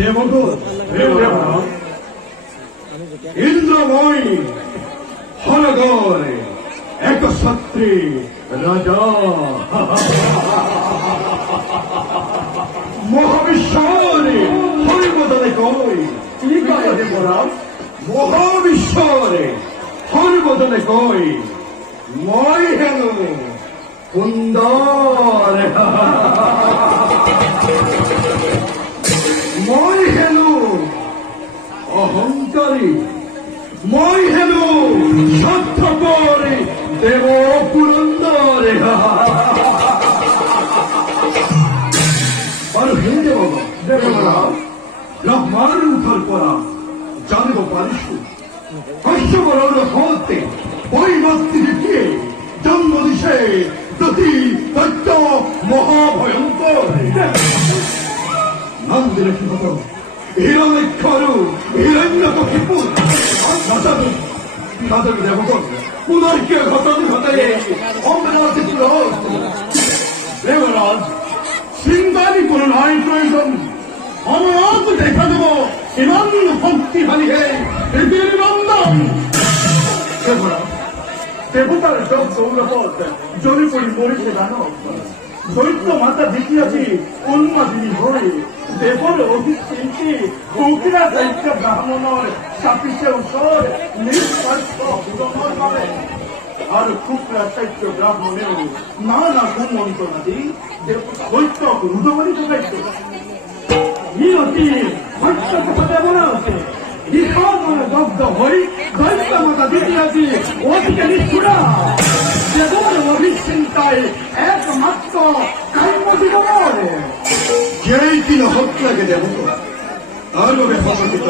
দেবদূত ইন্দ্রময় হরগরে এক সত্রী রাজা মহাবিশ্বরে হরিবদনে কই কি কয় দেবরাজ মহাবিশ্বরে হরিবদনে কই মই হেন সুন্দর মই হেন অহংকারী মই হেন স্বার্থপরে দেব পুরন্দরে আর হে দেবরাজ ব্রহ্মার উদ্ধার করা জানিব পারিস কশ্যপরণ হতে বৈমাতৃকে জন্ম দিছে প্রতি দৈত্য মহাভয়ঙ্কর নাম দিলে কি হতো হিরণ্যক্ষরু হিরণ্যকশিপু তাদের দেবগণ পুনর্কে ঘটন ঘটাইয়ে অমরাজি দেবরাজ চিন্তারই কোনো নয় প্রয়োজন অমরাজ দেখা দেব ইমান শক্তিশালী হে পৃথিবীর নন্দন দেবরাজ দেবতার সব সৌরভ জলে পড়ি মরিছে জানো দৈত্য মাতা দেখিয়াছি উন্মাদিনী হয়ে দেবর অভিচিন্তি কৌকিরা দৈত্য ব্রাহ্মণর চাপিছে ওচর নিঃস্বার্থ উদমর বাবে আর কুকরা দৈত্য ব্রাহ্মণেও নানা কুমন্ত্রণা দি দৈত্য উদমরি যোগাইছে মিনতি দৈত্য কথা দেবনা আছে দগ্ধ হই দৈত্য মাতা দেখিয়াছি অধিকে নিষ্ঠুরা দেবর অভিচিন্তায় একমাত্র কাইমতি বলে যেই কিনা হত্যাকে দেব তার ভাবে সমর্পিত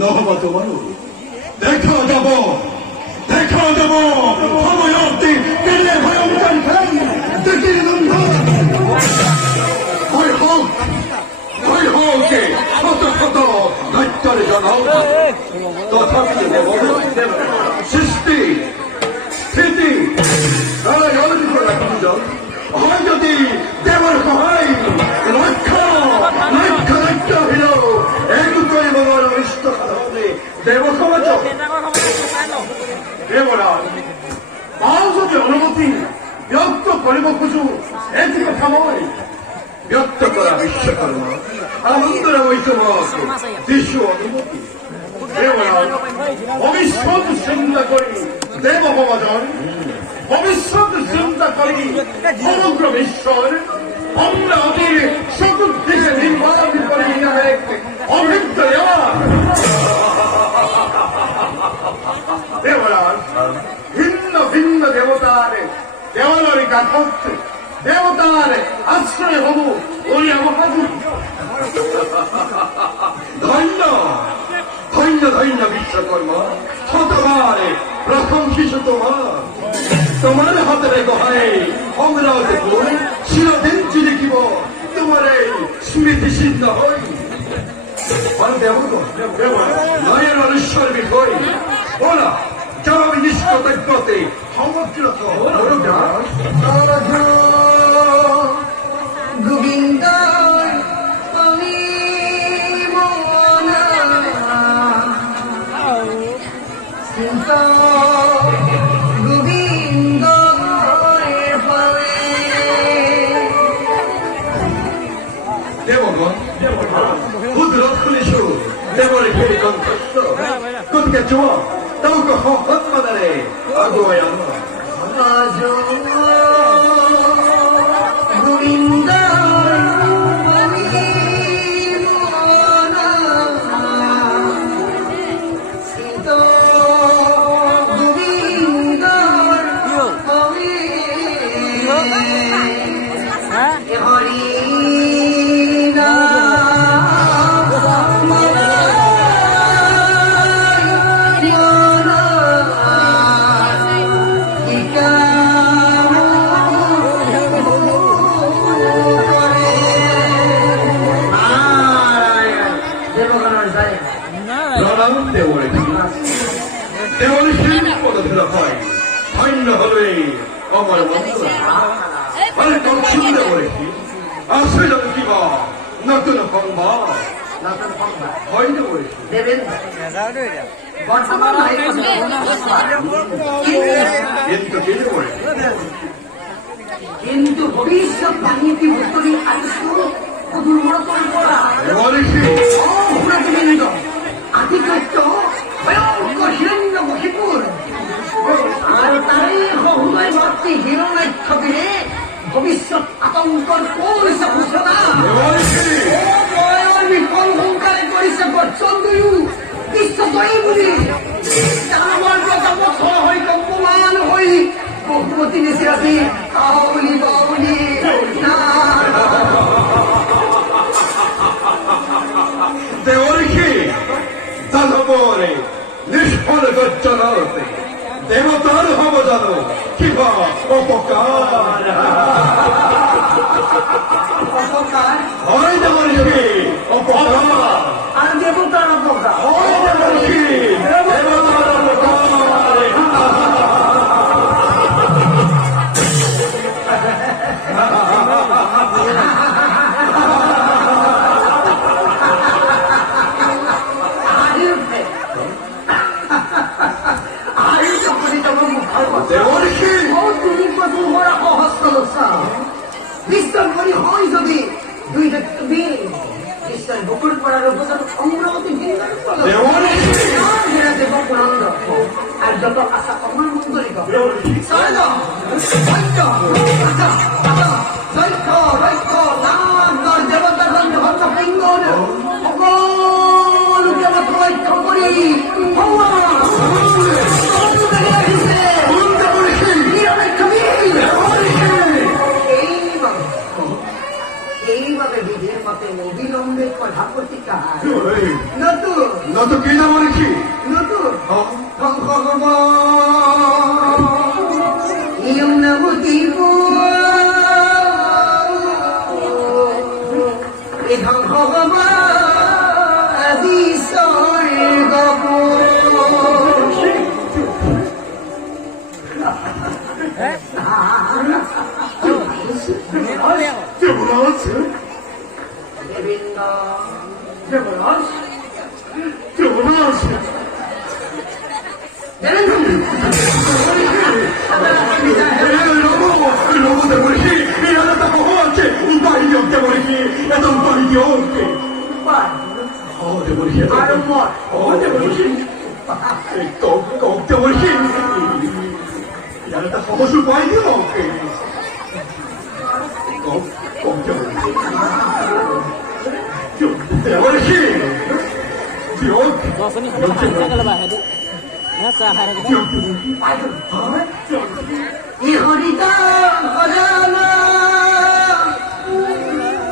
নহবা তোমারও দেখা যাব সময় অব্দি কেড়ে ভয়ঙ্কর খেলেন দেখি নন্দন হকে শত শত দৈত্যরে জনাও তথাপি সৃষ্টি স্থিতি তারা জলদিত রাখুন হয় যদি দেবর সহায় লক্ষ্য হইল একটুকরি মঙ্গল ইষ্ট সাধনে দেব সমাজ দেবরাজ তার যদি অনুমতি ব্যক্ত করিব খুঁজু এটি কথা নয় ব্যক্ত করা বিশ্বকর্মা আনন্দের বৈষম্য দৃশ্য অনুমতি দেবরাজ ভবিষ্যৎ চিন্তা করি দেব ভবজন ভবিষ্যৎ চিন্তা করি সমগ্র বিশ্বর আমরা অতি চতুর্দিকে নির্বাচন করে অভিজ্ঞ দেবরাজ ভিন্ন ভিন্ন দেবতার দেওয়ালরি কাঠত দেবতার আশ্রয় হব ওই মহাজুর ধন্য ধন্য ধন্য বিশ্বকর্মা শতবার প্রথম শিশু তোমার হাতের গহায় আমরা দেখুন চিরদিন দেখিব তোমার এই স্মৃতি সিদ্ধ হই নয়ের অনুস্বর বিষয় বলা জবাব নিষ্কৃতজ্ঞতে সমগ্র গোবিন্দ গোবিন্দ দেবগণ ক্ষুদ্র শুনিছু দেবরে ফেরি কণ্ঠস্থ কোনকে চুয়া তাকে সন্মানেৰে আগুৱাই আনো গোবিন্দ দেওয়ালি শিল্পদ হয় ধন্য হবে আমার মন্ত্র আর কখন দেওয়ালি আসলে কিবা নতুন সংবাদ নতুন সংবাদ হয়নি বলছি দেবেন বর্তমান কিন্তু কেটে পড়েছে কিন্তু ভবিষ্যৎ বাণীতি ভুক্তরি আয়ুষ্য দুর্বলতর করা বলেছি অপ্রতিবিন্দ আধিপত্য ভয়ঙ্কর হিরণ্য বহিপুর আর তাই বহুদয় ভক্তি হিরণ্যক্ষে ভবিষ্যৎ আতঙ্কর কৰিছে ঘোষণা বিফল সংকাৰে কৰিছে বচন্দয়ু বিশ্বজয়ী বুলি আমাৰ প্ৰতাপত হৈ কম্পমান হৈ বহুমতী নিচিৰাচি কাউলি বাউলি দেবর্ষি দানবরে নিষ্ফল গর্জনতে দেবতার হব জানো কিবা অপকার অপকার হয় দেবর্ষি অপকার আর দেবতার অপকার হয় দেবর্ষি দেবতার অপকার দেবর্ষি তুমি প্রথম বড় অহস্ত বিশ্বের মনি হয় যদি দুইটা তুমি বিশ্বের বুকুর পড়ার উপর অমরাবতী ভিন্নার দেবপুরন্দ আর যত আশা অমর মন্দরিক দেবতা গন্ধ ভক্ত পিঙ্গল সকল দেবতা ঐক্য করি এইভাবে বিধির মতে অবিলম্বে কথা প্রতিকার নতুন নত কি না বলেছি নতুন ইয়মনবতী আদি স্বর্গ দেবরাজ দেবেন্দ্র দেবরাজ দেবরাজ দেবর্ষি এই আলাদা কহ আছে উপায় দেবর্ষি এত উপায় দেবর্ষি দেবর্ষি দেবর্ষি দেবর্ষি আলাদা সমস্ত উপায় দিও দেবর্ষি Rasanya kalau makan kalau bahaya tu, nggak sahara kita. ইহরিতা খজানা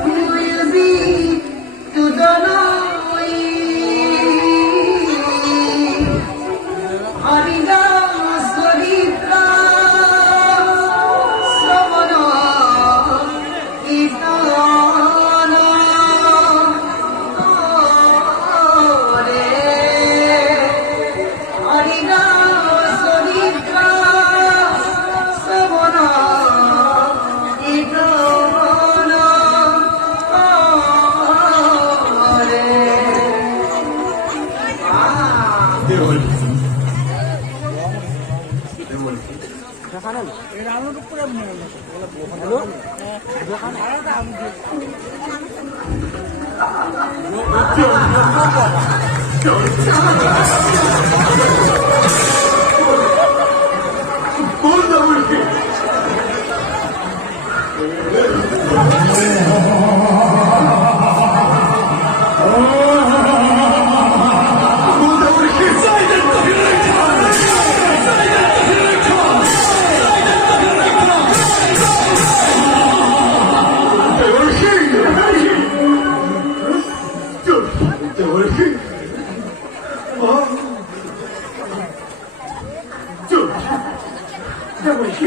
মুয়বি তুদনাই হরিদা সরিতা শ্রবণ কীর্তনা রে হরিদা সরিতা শ্রবণ কীর্তনা রে Kanan. Halo. দেবর্ষি